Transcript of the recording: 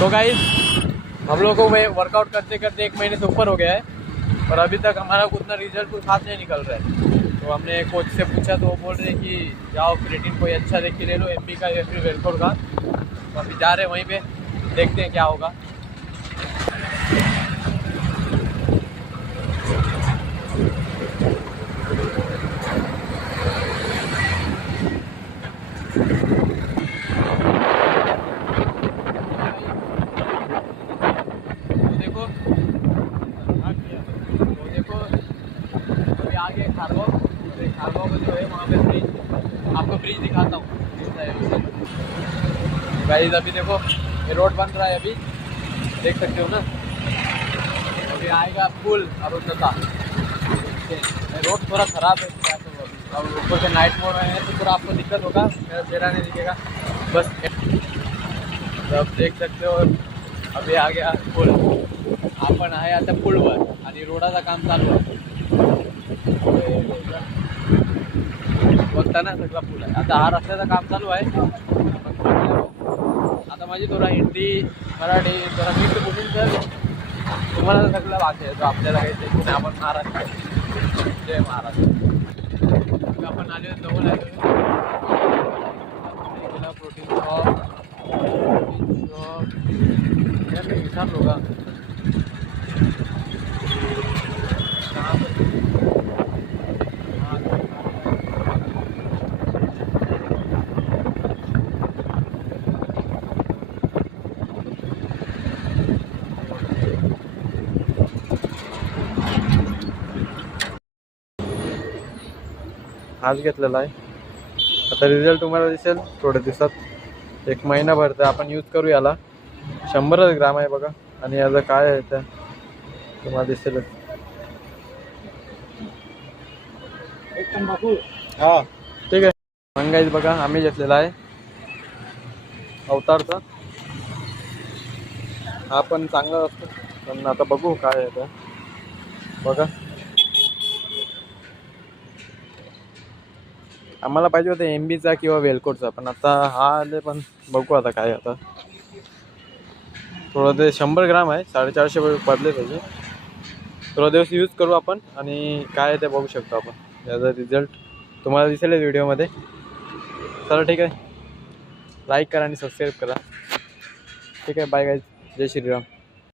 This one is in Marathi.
तो गाइस हम लोगों को वर्कआउट करते करते 1 महीने से ऊपर हो गया है, पर अभी तक हमारा उतना रिजल्ट कुछ खास नहीं निकल रहा है। तो हमने कोच से पूछा तो वो बोल रहे हैं कि जाओ क्रिएटिन कोई अच्छा देख के ले लो, एमबी का या फिर वेलकोर का। तो अभी जा रहे हैं वहीं पे, देखते हैं क्या होगा। आगे खारगांव का जो है वहाँ पे ब्रिज, आपको ब्रिज दिखाता हूँ। गाइस अभी देखो ये रोड बन रहा है, अभी देख सकते हो ना। अभी आएगा पुल अरुणता। रोड थोड़ा ख़राब है क्या, तो अब ऊपर से नाइट मोड में है तो थोड़ा आपको दिक्कत होगा, मेरा चेहरा नहीं दिखेगा बस। तो अब देख सकते हो अभी आ गया पुल, आपण आहे आता पुलवर आणि रोडाचं काम चालू आहे। बघता ना सगळा पूल आहे, आता हा रस्त्याचं काम चालू आहे। आता माझी थोडा हिंदी मराठी थोडा मिक्स बोलून तर तुम्हाला सगळं भाषा आहे, तो आपल्याला काही ते नाही। आपण महाराष्ट्र, जय महाराष्ट्र। आपण आले जवळ आलो प्रोटीन शॉप विचारलो का आज घेतलेला आहे। आता रिझल्ट तुम्हाला दिसेल थोड्या दिवसात, 1 महिनाभर तर आपण यूज करू याला। 100 ग्राम आहे बघा, आणि याचं काय आहे ते तुम्हाला दिसेल। हा ठीक आहे मग गाईज बघा, आम्ही घेतलेला आहे अवतारचा। हा पण चांगला असतो, पण आता बघू काय आहे ते बघा। आम्हाला पाहिजे होतं एमबीचा किंवा वेलकोटचा, पण आता हा आले, पण बघू आता काय। आता थोडं ते 100 ग्राम आहे, 450 पडले त्याचे। थोडा दिवस यूज करू आपण, आणि काय आहे ते बघू शकतो आपण। याचा रिझल्ट तुम्हाला दिसेल व्हिडिओमध्ये। चला ठीक आहे, लाईक करा आणि सबस्क्राईब करा। ठीक आहे, बाय गाईज, जय श्रीराम।